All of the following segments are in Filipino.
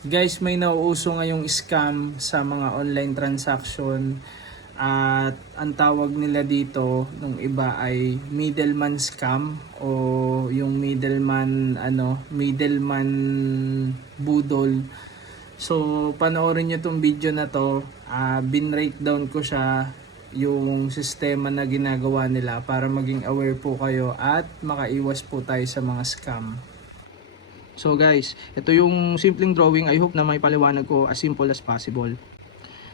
Guys, may nauuso ngayong scam sa mga online transaction at ang tawag nila dito nung iba ay middleman scam o yung middleman budol. So panoorin niyo tong video na to, bin-breakdown ko siya yung sistema na ginagawa nila para maging aware po kayo at makaiwas po tayo sa mga scam. So guys, ito yung simpleng drawing. I hope na may paliwanag ko as simple as possible.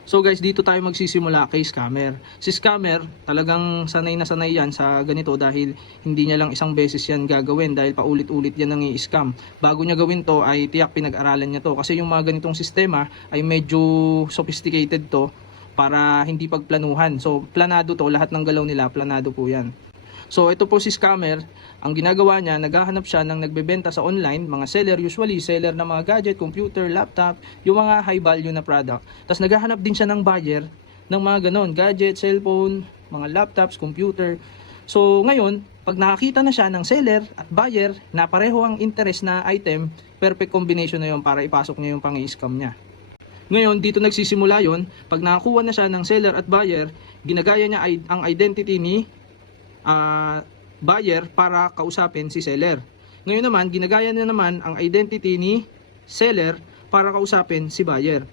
So guys, dito tayo magsisimula kay scammer. Si scammer, talagang sanay na sanay yan sa ganito dahil hindi niya lang isang beses yan gagawin dahil paulit-ulit yan nang i-scam. Bago niya gawin to ay tiyak pinag-aralan niya to kasi yung mga ganitong sistema ay medyo sophisticated to para hindi pagplanuhan. So planado to, lahat ng galaw nila planado po yan. So ito po si scammer, ang ginagawa niya, naghahanap siya ng nagbebenta sa online, mga seller, usually seller ng mga gadget, computer, laptop, yung mga high value na product. Tapos naghahanap din siya ng buyer ng mga ganon, gadget, cellphone, mga laptops, computer. So ngayon, pag nakakita na siya ng seller at buyer na pareho ang interest na item, perfect combination na yun para ipasok niya yung pang-i-scam niya. Ngayon, dito nagsisimula yon. Pag nakakuha na siya ng seller at buyer, ginagaya niya ang identity ni buyer para kausapin si seller. Ngayon naman, ginagaya na naman ang identity ni seller para kausapin si buyer.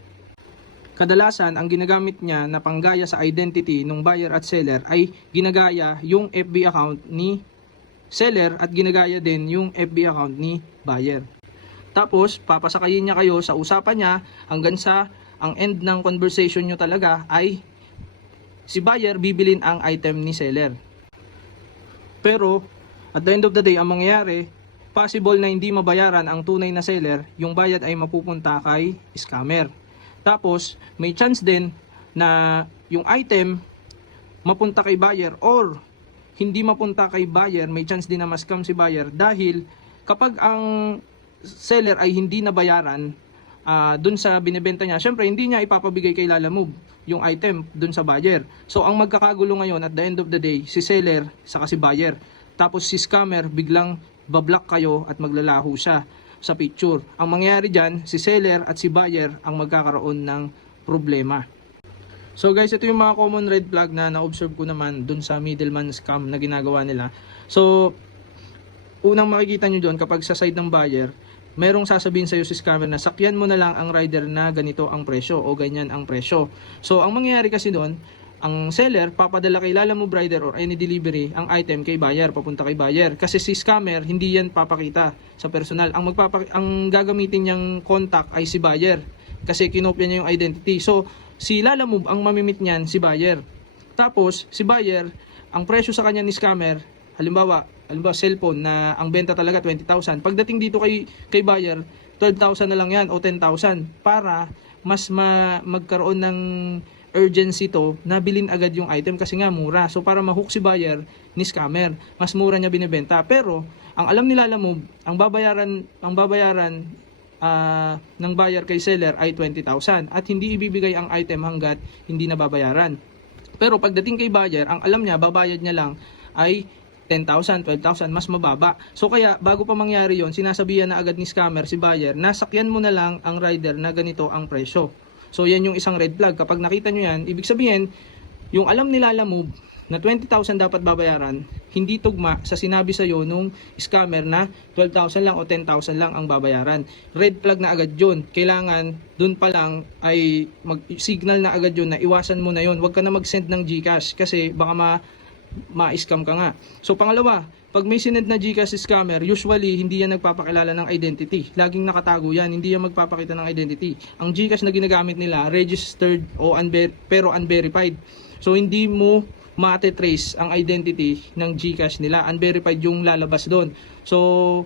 Kadalasan, ang ginagamit niya na panggaya sa identity ng buyer at seller ay ginagaya yung FB account ni seller at ginagaya din yung FB account ni buyer. Tapos, papasakayin niya kayo sa usapan niya hanggang sa ang end ng conversation nyo talaga ay si buyer bibilin ang item ni seller. Pero, at the end of the day, ang mangyayari, possible na hindi mabayaran ang tunay na seller, yung bayad ay mapupunta kay scammer. Tapos, may chance din na yung item mapunta kay buyer or hindi mapunta kay buyer, may chance din na ma-scam si buyer dahil kapag ang seller ay hindi nabayaran dun sa binibenta niya, syempre hindi niya ipapabigay kay Lalamove yung item dun sa buyer. So ang magkakagulo ngayon at the end of the day, si seller saka si buyer. Tapos si scammer biglang bablock kayo at maglalaho siya sa picture. Ang mangyayari dyan, si seller at si buyer ang magkakaroon ng problema. So guys, ito yung mga common red flag na na-observe ko naman dun sa middleman scam na ginagawa nila. So unang makikita nyo doon kapag sa side ng buyer, merong sasabihin sa iyo si scammer na sakyan mo na lang ang rider na ganito ang presyo o ganyan ang presyo. So ang mangyayari kasi doon, ang seller papadala kay Lalamove rider or any delivery ang item kay buyer, papunta kay buyer. Kasi si scammer hindi yan papakita sa personal. Ang gagamitin niyang contact ay si buyer kasi kinopya niya yung identity. So si Lalamove ang mamimit niyan si buyer. Tapos si buyer, ang presyo sa kanya ni scammer, halimbawa cellphone na ang benta talaga 20,000. Pagdating dito kay buyer, 12,000 na lang yan o 10,000 para mas magkaroon ng urgency to na bilhin agad yung item kasi nga mura. So para ma-hook si buyer ni scammer, mas mura niya binebenta. Pero ang alam nila Lalamove, ang babayaran ng buyer kay seller ay 20,000 at hindi ibibigay ang item hanggat hindi na babayaran. Pero pagdating kay buyer, ang alam niya babayad niya lang ay 10,000, 12,000, mas mababa. So kaya bago pa mangyari yon, sinasabihan na agad ni scammer si buyer na sakyan mo na lang ang rider na ganito ang presyo. So yan yung isang red flag. Kapag nakita nyo yan, ibig sabihin, yung alam nila Lalamove na 20,000 dapat babayaran, hindi tugma sa sinabi sa iyo nung scammer na 12,000 lang o 10,000 lang ang babayaran. Red flag na agad yun. Kailangan dun pa lang ay mag-signal na agad yun na iwasan mo na yun. Huwag ka na mag-send ng GCash kasi baka ma-scam ka nga. So pangalawa, pag may sinend na GCash scammer, usually hindi yan nagpapakilala ng identity. Laging nakatago yan, hindi yan magpapakita ng identity. Ang GCash na ginagamit nila, registered o pero unverified. So hindi mo ma-trace ang identity ng GCash nila. Unverified yung lalabas doon. So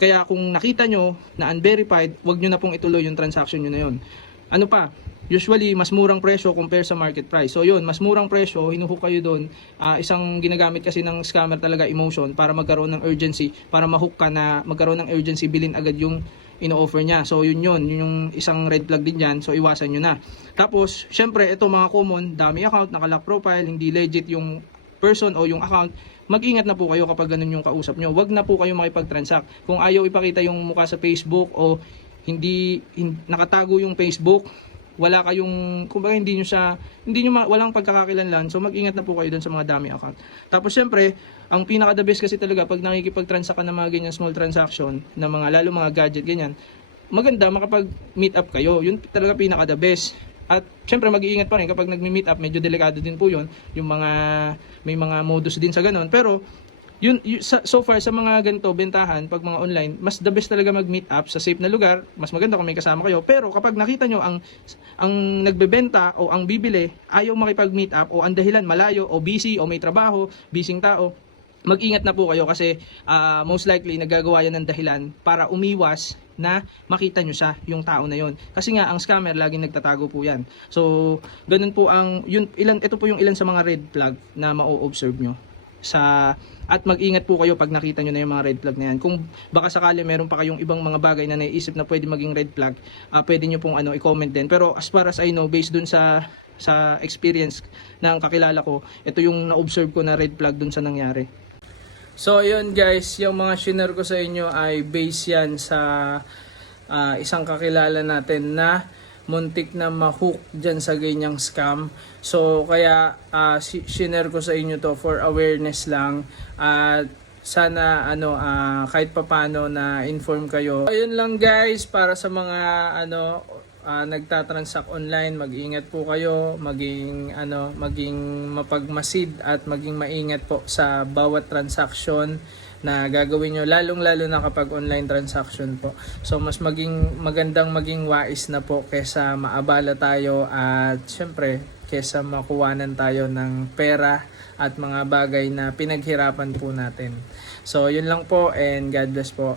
kaya kung nakita nyo na unverified, wag nyo na pong ituloy yung transaction nyo na yun. Ano pa? Usually, mas murang presyo compare sa market price. So yun, mas murang presyo, hinuhook kayo doon. Isang ginagamit kasi ng scammer talaga emotion para magkaroon ng urgency, para mahook ka na magkaroon ng urgency, bilhin agad yung ino-offer niya. So yun yung isang red flag din dyan. So iwasan nyo na. Tapos, syempre, ito mga common, dami account, naka-lock profile, hindi legit yung person o yung account. Mag-ingat na po kayo kapag ganun yung kausap nyo. Wag na po kayo makipag-transact. Kung ayaw ipakita yung mukha sa Facebook o nakatago yung Facebook, wala kayong, kumbaga walang pagkakakilanlan, so mag-ingat na po kayo doon sa mga dummy account. Tapos syempre, ang pinaka the best kasi talaga pag nakikipag-transact ka ng mga ganyan small transaction, na mga lalo mga gadget ganyan, maganda makapag-meet up kayo. Yun talaga pinaka the best. At syempre mag-iingat pa rin kapag nagmi-meet up, medyo delikado din po yun. May mga modus din sa ganun. Pero so far sa mga ganito bentahan, pag mga online, mas the best talaga mag-meet up sa safe na lugar. Mas maganda kung may kasama kayo. Pero kapag nakita nyo ang nagbebenta o ang bibili ayaw makipag-meet up, o ang dahilan malayo o busy o may trabaho, busy tao, mag-ingat na po kayo kasi most likely nagagawa yan ng dahilan para umiwas na makita nyo siya, yung tao na yon. Kasi nga ang scammer laging nagtatago po yan. So ganun po ito po yung ilan sa mga red flag na ma-observe nyo at mag-ingat po kayo pag nakita nyo na yung mga red flag na yan. Kung baka sakali meron pa kayong ibang mga bagay na naiisip na pwede maging red flag, pwede nyo pong i-comment din. Pero as far as I know, based dun sa experience ng kakilala ko, ito yung na-observe ko na red flag dun sa nangyari. So yun guys, yung mga share ko sa inyo ay base yan sa isang kakilala natin na muntik na ma-hook dyan sa ganyang scam. So kaya share ko sa inyo to for awareness lang, at sana kahit papano na inform kayo. Ayun lang guys, para sa mga nagtatransact online, mag-ingat po kayo, maging mapagmasid at maging maingat po sa bawat transaction na gagawin nyo, lalong-lalo na kapag online transaction po. So mas magandang maging wais na po kesa maabala tayo, at syempre kesa makuwanan tayo ng pera at mga bagay na pinaghirapan po natin. So yun lang po, and God bless po.